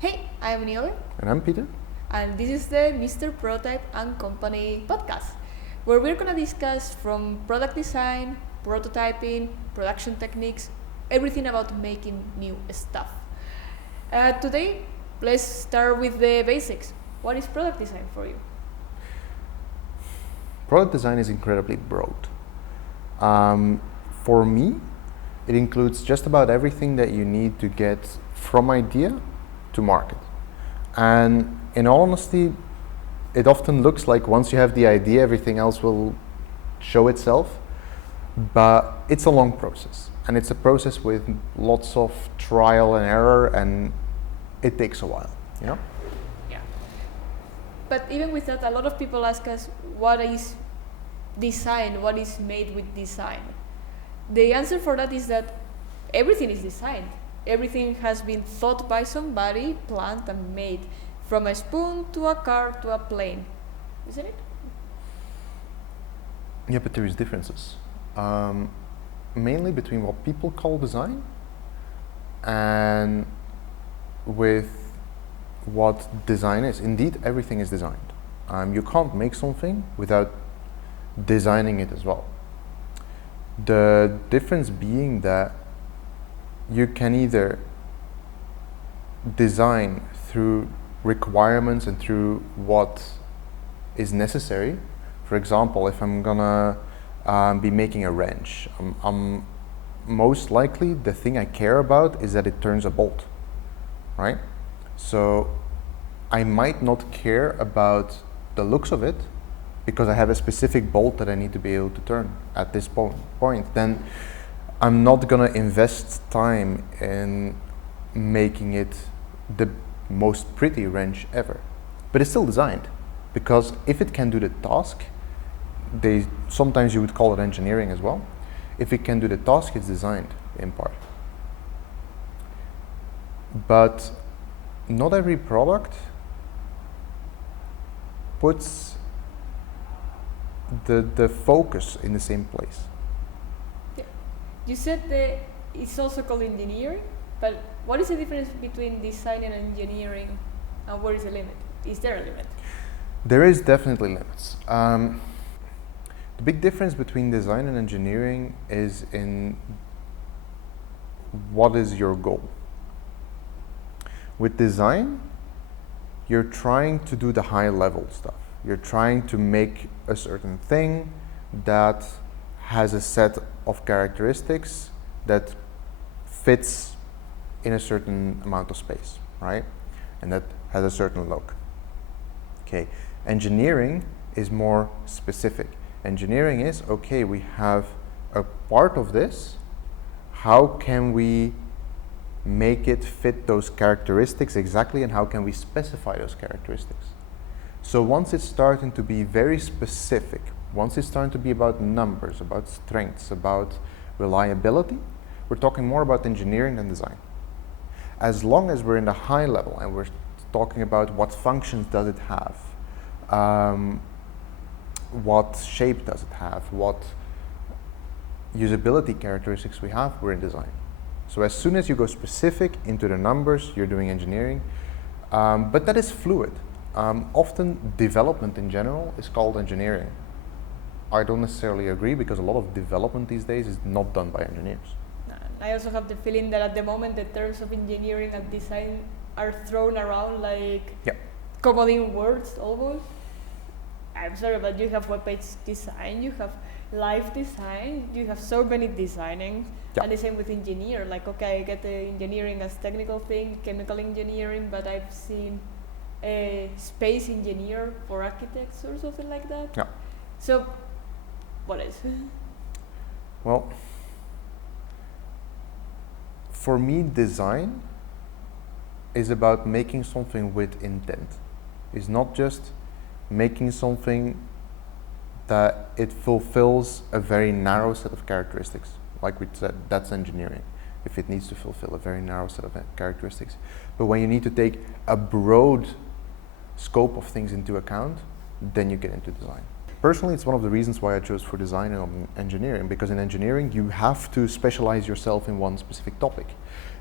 Hey, I'm Niole, And I'm Peter. and this is the Mr.Prototype and Company podcast, where we're gonna discuss from product design, prototyping, production techniques, everything about making new stuff. Today, let's start with the basics. What is product design for you? Product design is incredibly broad. For me, it includes just about everything that you need to get from idea to market. And in all honesty, it often looks like once you have the idea, everything else will show itself. But it's a long process. And it's a process with lots of trial and error, and it takes a while, you know? Yeah. But even with that, a lot of people ask us, what is design? What is made with design? The answer for that is that everything is designed. Everything has been thought by somebody, planned and made, from a spoon to a car to a plane, isn't it? Yeah, but there is differences. Mainly between what people call design and with what design is. Indeed, everything is designed. You can't make something without designing it as well. The difference being that you can either design through requirements and through what is necessary. For example, if I'm gonna be making a wrench, I'm most likely the thing I care about is that it turns a bolt, right? So I might not care about the looks of it because I have a specific bolt that I need to be able to turn at this point. Then I'm not gonna invest time in making it the most pretty wrench ever. But it's still designed, because if it can do the task, sometimes you would call it engineering as well. If it can do the task, it's designed in part. But not every product puts the focus in the same place. Yeah. You said that it's also called engineering, but what is the difference between design and engineering, and where is the limit? Is there a limit? There is definitely limits. The big difference between design and engineering is in what is your goal. With design, you're trying to do the high level stuff. You're trying to make a certain thing that has a set of characteristics that fits in a certain amount of space, right? And that has a certain look. Okay, engineering is more specific. Engineering is, okay, we have a part of this, how can we make it fit those characteristics exactly, and how can we specify those characteristics? So once it's starting to be very specific, once it's starting to be about numbers, about strengths, about reliability, we're talking more about engineering than design. As long as we're in the high level and we're talking about what functions does it have, what shape does it have, what usability characteristics we have, we're in design. So as soon as you go specific into the numbers, you're doing engineering, but that is fluid. Often development in general is called engineering. I don't necessarily agree, because a lot of development these days is not done by engineers. I also have the feeling that at the moment the terms of engineering and design are thrown around like common words almost. I'm sorry, but you have web page design, you have live design, you have so many designing, and the same with engineer. Like, okay, I get the engineering as technical thing, chemical engineering, but I've seen a space engineer for architects or something like that. Yeah. So, what is? Well, for me, design is about making something with intent. It's not just making something that it fulfills a very narrow set of characteristics. Like we said, that's engineering, if it needs to fulfill a very narrow set of characteristics. But when you need to take a broad scope of things into account, then you get into design. Personally, it's one of the reasons why I chose for design and engineering, because in engineering you have to specialize yourself in one specific topic,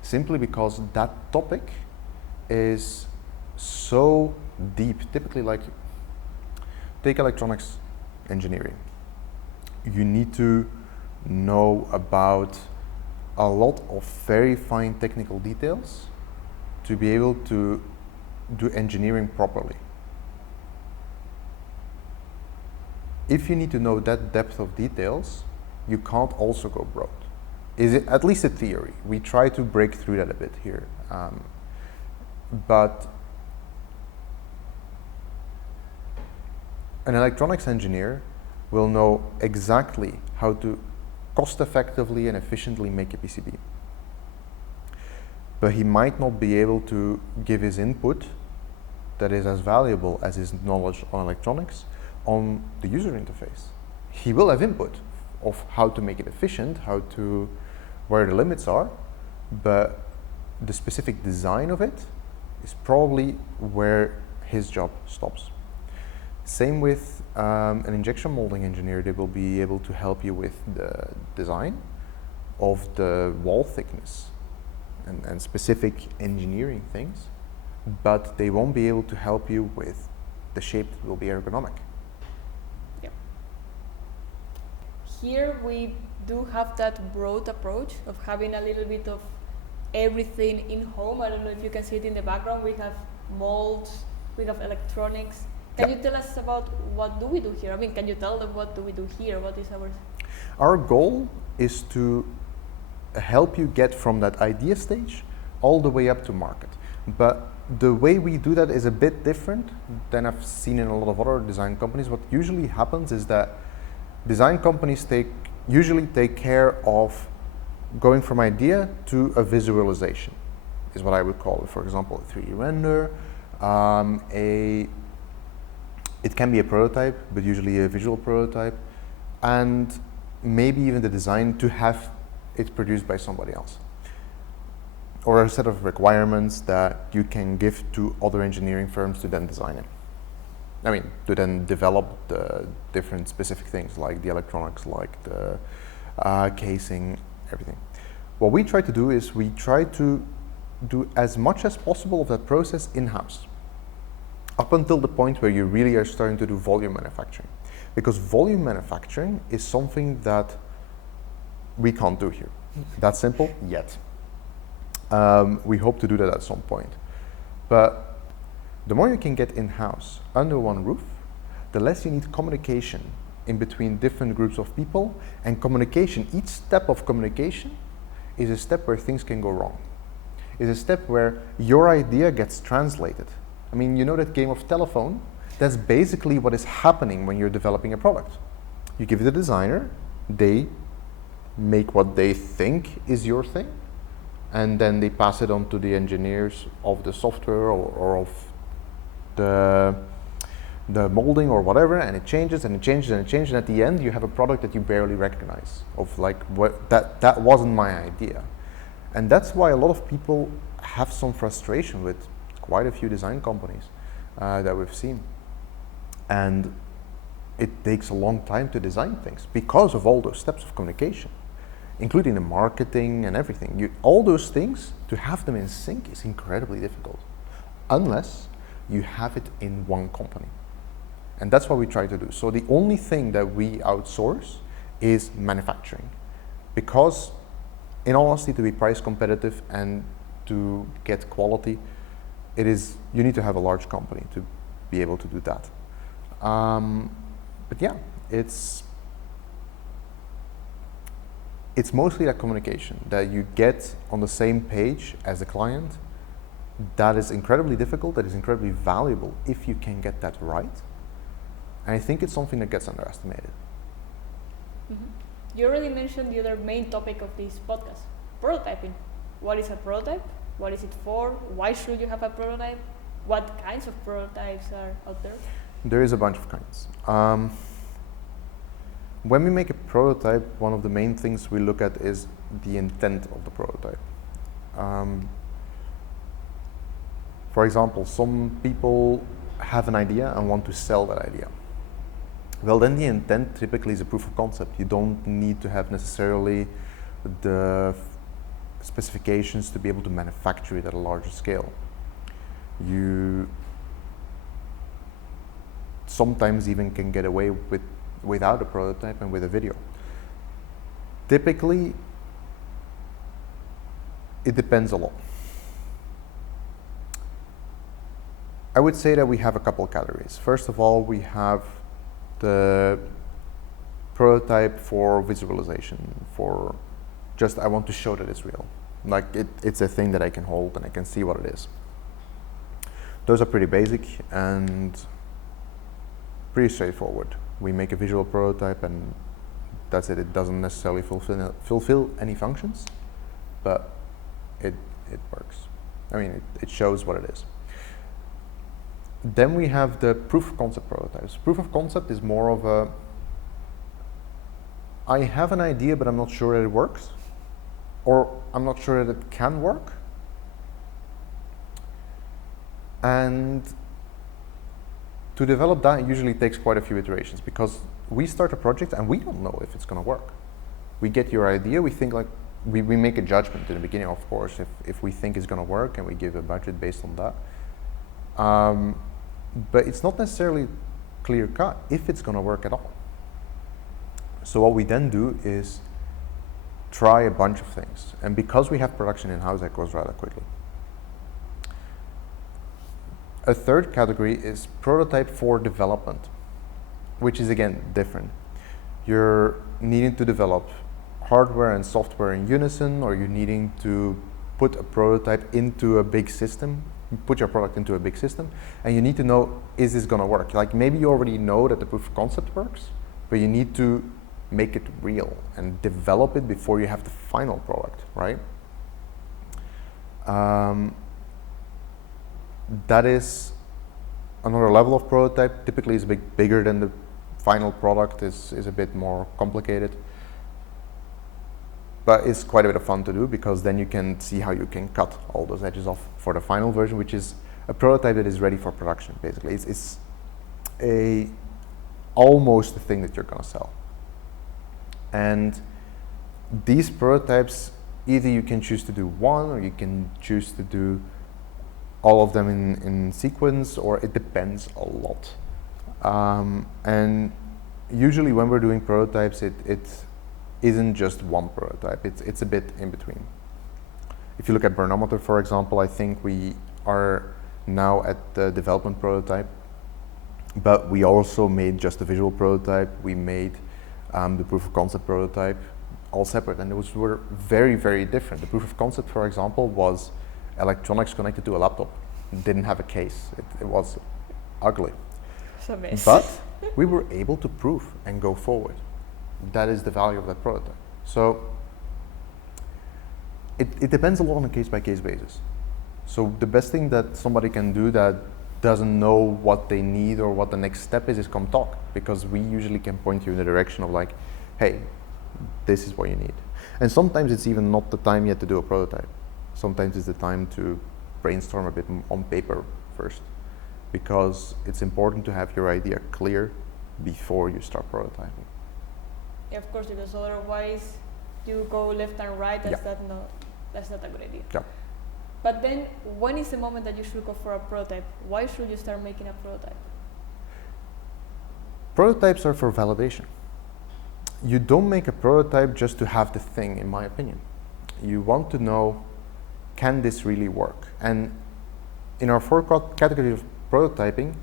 simply because that topic is so deep. Typically, like, take electronics engineering. You need to know about a lot of very fine technical details to be able to do engineering properly. If you need to know that depth of details, you can't also go broad. Is it at least a theory? We try to break through that a bit here, but an electronics engineer will know exactly how to cost effectively and efficiently make a PCB. But he might not be able to give his input that is as valuable as his knowledge on electronics on the user interface. He will have input of how to make it efficient, where the limits are, but the specific design of it is probably where his job stops. Same with an injection molding engineer. They will be able to help you with the design of the wall thickness and specific engineering things, but they won't be able to help you with the shape that will be ergonomic. Yeah. Here we do have that broad approach of having a little bit of everything in home. I don't know if you can see it in the background. We have molds, we have electronics. Can you tell us about what do we do here? I mean, can you tell them what do we do here? What is ours? Our goal is to help you get from that idea stage all the way up to market. But the way we do that is a bit different than I've seen in a lot of other design companies. What usually happens is that design companies usually take care of going from idea to a visualization, is what I would call it. For example, a 3D render, it can be a prototype, but usually a visual prototype, and maybe even the design to have it produced by somebody else. Or a set of requirements that you can give to other engineering firms to then design it. I mean, to then develop the different specific things like the electronics, like the casing, everything. What we try to do is we try to do as much as possible of that process in-house, up until the point where you really are starting to do volume manufacturing. Because volume manufacturing is something that we can't do here. That simple, yet. We hope to do that at some point. But the more you can get in-house under one roof, the less you need communication in between different groups of people. And communication, each step of communication is a step where things can go wrong. Is a step where your idea gets translated. I mean, you know that game of telephone? That's basically what is happening when you're developing a product. You give it to the designer, they make what they think is your thing, and then they pass it on to the engineers of the software or of the molding or whatever, and it changes and it changes and it changes, and at the end you have a product that you barely recognize, of like, that wasn't my idea. And that's why a lot of people have some frustration with quite a few design companies that we've seen. And it takes a long time to design things because of all those steps of communication, including the marketing and everything. All those things, to have them in sync is incredibly difficult, unless you have it in one company. And that's what we try to do. So the only thing that we outsource is manufacturing, because in all honesty, to be price competitive and to get quality, you need to have a large company to be able to do that. But yeah, it's mostly that communication, that you get on the same page as the client. That is incredibly difficult, that is incredibly valuable if you can get that right. And I think it's something that gets underestimated. Mm-hmm. You already mentioned the other main topic of this podcast, prototyping. What is a prototype? What is it for? Why should you have a prototype? What kinds of prototypes are out there? There is a bunch of kinds. When we make a prototype, one of the main things we look at is the intent of the prototype. For example, some people have an idea and want to sell that idea. Well, then the intent typically is a proof of concept. You don't need to have necessarily the specifications to be able to manufacture it at a larger scale. You sometimes even can get away without a prototype and with a video. Typically, it depends a lot. I would say that we have a couple categories. First of all, we have the prototype for visualization, for just I want to show that it's real. Like it's a thing that I can hold and I can see what it is. Those are pretty basic and pretty straightforward. We make a visual prototype and that's it. It doesn't necessarily fulfill any functions, but it works. I mean, it shows what it is. Then we have the proof of concept prototypes. Proof of concept is more of a, I have an idea, but I'm not sure that it works, or I'm not sure that it can work. And to develop that, it usually takes quite a few iterations because we start a project and we don't know if it's going to work. We get your idea, we think like, we make a judgment in the beginning, of course, if we think it's going to work, and we give a budget based on that. But it's not necessarily clear cut if it's going to work at all. So what we then do is try a bunch of things. And because we have production in-house, that goes rather quickly. A third category is prototype for development, which is again different. You're needing to develop hardware and software in unison, or you're needing to put a prototype into a big system, put your product into a big system, and you need to know, is this going to work? Like maybe you already know that the proof of concept works, but you need to make it real and develop it before you have the final product, right? That is another level of prototype. Typically is a bit bigger than the final product, is a bit more complicated. But it's quite a bit of fun to do because then you can see how you can cut all those edges off for the final version, which is a prototype that is ready for production, basically. It's almost a thing that you're going to sell. And these prototypes, either you can choose to do one, or you can choose to do all of them in sequence, or it depends a lot. And usually when we're doing prototypes, it isn't just one prototype, it's a bit in between. If you look at Burnometer, for example, I think we are now at the development prototype, but we also made just a visual prototype. We made the proof of concept prototype, all separate, and those were very, very different. The proof of concept, for example, was electronics connected to a laptop. It didn't have a case. It was ugly. It's a mess. But we were able to prove and go forward. That is the value of that prototype. So it depends a lot on a case-by-case basis. So the best thing that somebody can do that doesn't know what they need or what the next step is come talk, because we usually can point you in the direction of like, hey, this is what you need. And sometimes it's even not the time yet to do a prototype. Sometimes it's the time to brainstorm a bit on paper first, because it's important to have your idea clear before you start prototyping. Yeah, of course, because otherwise you go left and right, that's not a good idea. Yeah. But then, when is the moment that you should go for a prototype? Why should you start making a prototype? Prototypes are for validation. You don't make a prototype just to have the thing, in my opinion. You want to know, can this really work? And in our four categories of prototyping,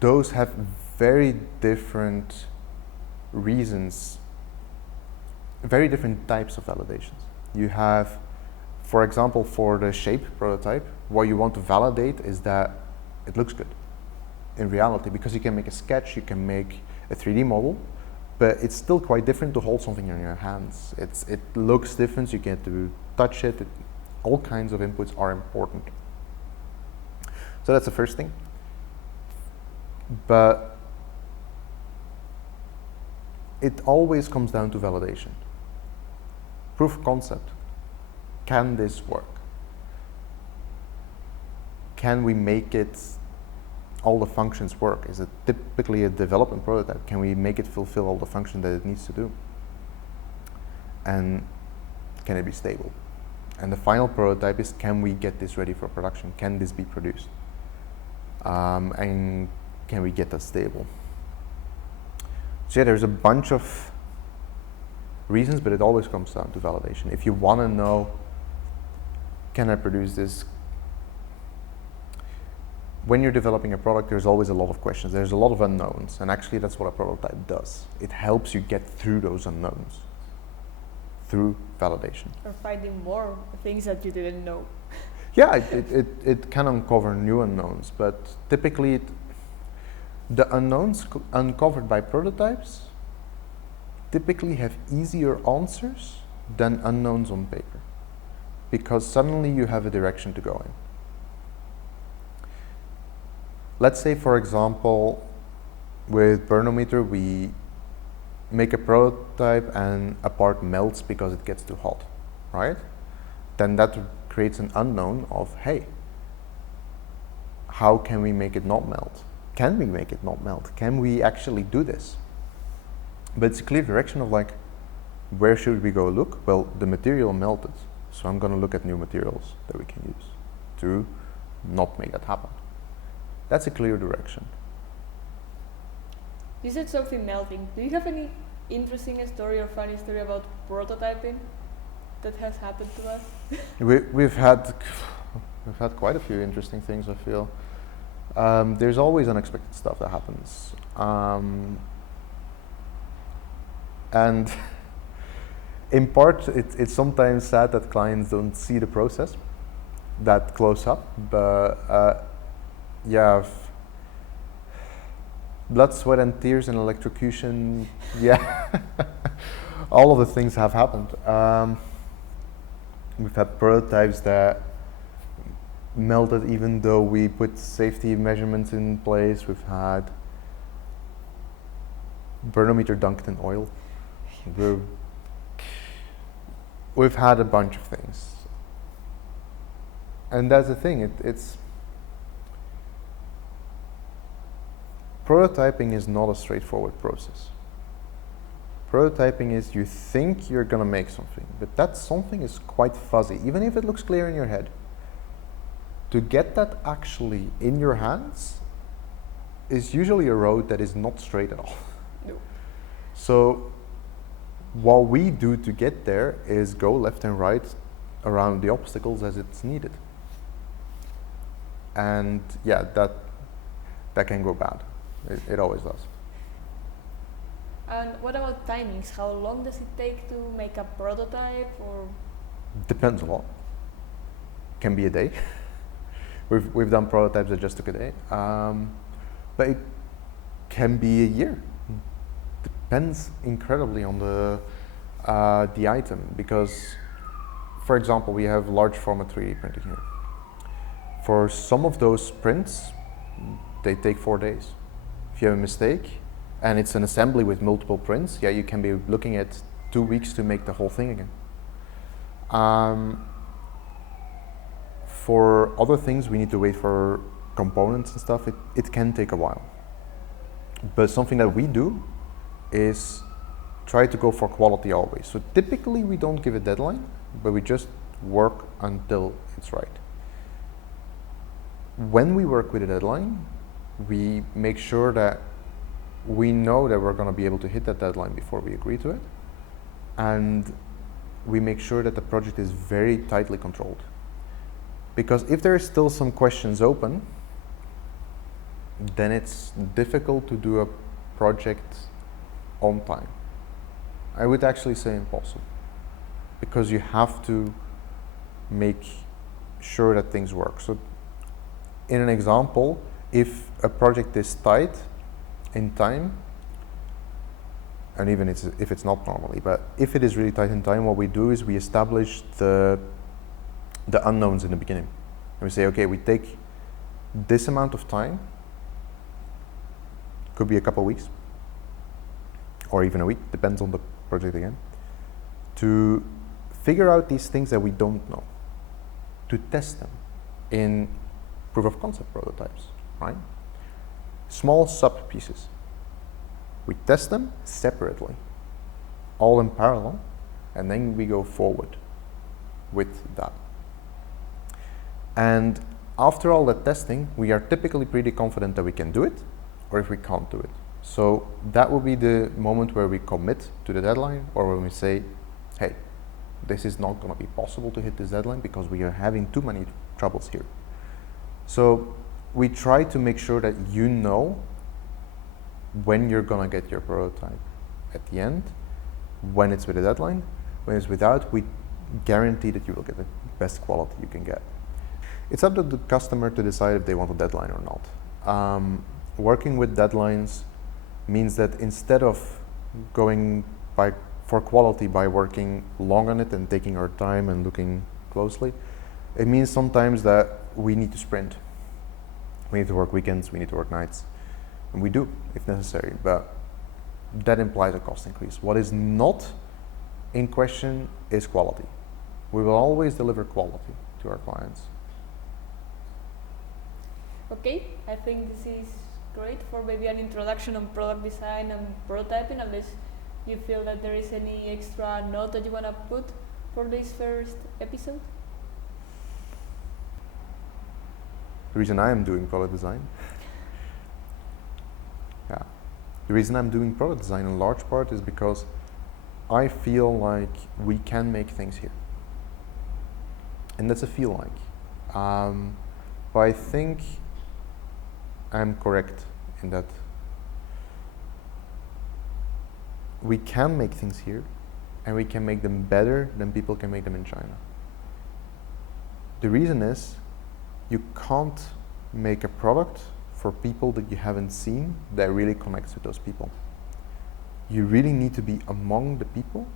those have very different reasons, very different types of validations. You have, for example, for the shape prototype, what you want to validate is that it looks good in reality, because you can make a sketch, you can make a 3D model, but it's still quite different to hold something in your hands. It looks different, you get to touch it, all kinds of inputs are important. So that's the first thing. But it always comes down to validation. Proof of concept. Can this work? Can we make it, all the functions work? Is it typically a development prototype? Can we make it fulfill all the functions that it needs to do? And can it be stable? And the final prototype is, can we get this ready for production? Can this be produced? and can we get that stable? So yeah, there's a bunch of reasons, but it always comes down to validation. If you want to know, can I produce this? When you're developing a product, there's always a lot of questions. There's a lot of unknowns, and actually that's what a prototype does. It helps you get through those unknowns through validation. Or finding more things that you didn't know. Yeah, it can uncover new unknowns, but typically the unknowns uncovered by prototypes typically have easier answers than unknowns on paper, because suddenly you have a direction to go in. Let's say, for example, with Burnometer, we make a prototype and a part melts because it gets too hot, right? Then that creates an unknown of, hey, how can we make it not melt? Can we make it not melt? Can we actually do this? But it's a clear direction of like, where should we go look? Well, the material melted, so I'm going to look at new materials that we can use to not make that happen. That's a clear direction. You said something melting. Do you have any interesting story or funny story about prototyping that has happened to us? We've had quite a few interesting things, I feel. There's always unexpected stuff that happens. And in part, it's sometimes sad that clients don't see the process that close up, but yeah, blood, sweat and tears and electrocution, yeah, all of the things have happened. We've had prototypes that melted even though we put safety measurements in place. We've had Burnometer dunked in oil. We've had a bunch of things. And that's the thing, it's prototyping is not a straightforward process. Prototyping is you think you're going to make something, but that something is quite fuzzy, even if it looks clear in your head. To get that actually in your hands is usually a road that is not straight at all. No. So what we do to get there is go left and right around the obstacles as it's needed. And yeah, that can go bad. It always does. And what about timings? How long does it take to make a prototype? Or depends a lot. Can be a day. We've done prototypes that just took a day, but it can be a year. Depends incredibly on the item, because, for example, we have large format 3D printing here. For some of those prints, they take 4 days. If you have a mistake and it's an assembly with multiple prints, yeah, you can be looking at 2 weeks to make the whole thing again. For other things, we need to wait for components and stuff. It can take a while. But something that we do is try to go for quality always. So typically we don't give a deadline, but we just work until it's right. When we work with a deadline, we make sure that we know that we're going to be able to hit that deadline before we agree to it. And we make sure that the project is very tightly controlled. Because if there is still some questions open, then it's difficult to do a project on time. I would actually say impossible, because you have to make sure that things work. So in an example, if a project is tight in time, and even if it's not normally, but if it is really tight in time, what we do is we establish the unknowns in the beginning. And we say, okay, we take this amount of time, could be a couple of weeks, or even a week, depends on the project again, to figure out these things that we don't know, to test them in proof of concept prototypes, right? Small sub pieces. We test them separately, all in parallel, and then we go forward with that. And after all that testing, we are typically pretty confident that we can do it, or if we can't do it. So that will be the moment where we commit to the deadline, or when we say, hey, this is not going to be possible to hit this deadline because we are having too many troubles here. So we try to make sure that you know when you're going to get your prototype at the end, when it's with a deadline. When it's without, we guarantee that you will get the best quality you can get. It's up to the customer to decide if they want a deadline or not. Working with deadlines means that instead of going for quality by working long on it and taking our time and looking closely, it means sometimes that we need to sprint. We need to work weekends, we need to work nights, and we do if necessary, but that implies a cost increase. What is not in question is quality. We will always deliver quality to our clients. Okay, I think this is great for maybe an introduction on product design and prototyping, unless you feel that there is any extra note that you want to put for this first episode. The reason I am doing product design, the reason I'm doing product design in large part is because I feel like we can make things here. And that's a feel like. But I think I'm correct in that we can make things here and we can make them better than people can make them in China. The reason is you can't make a product for people that you haven't seen that really connects with those people. You really need to be among the people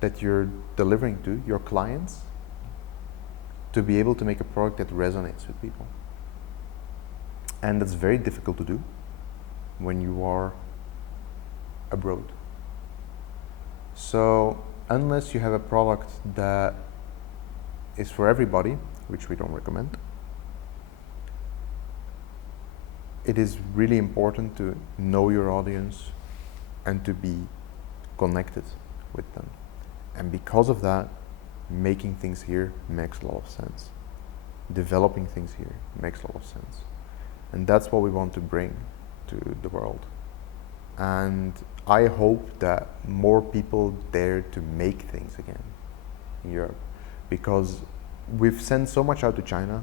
that you're delivering to, your clients, to be able to make a product that resonates with people. And that's very difficult to do when you are abroad. So unless you have a product that is for everybody, which we don't recommend, it is really important to know your audience and to be connected with them. And because of that, making things here makes a lot of sense. Developing things here makes a lot of sense. And that's what we want to bring to the world. And I hope that more people dare to make things again in Europe, because we've sent so much out to China.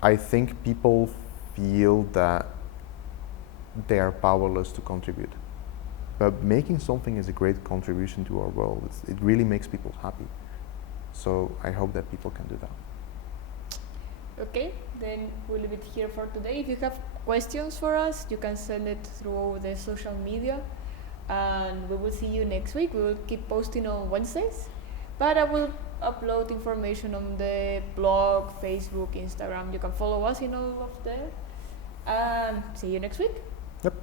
I think people feel that they are powerless to contribute. But making something is a great contribution to our world. It really makes people happy. So I hope that people can do that. Okay, then we'll leave it here for today. If you have questions for us, you can send it through the social media. And we will see you next week. We will keep posting on Wednesdays. But I will upload information on the blog, Facebook, Instagram. You can follow us in all of there. And see you next week. Yep.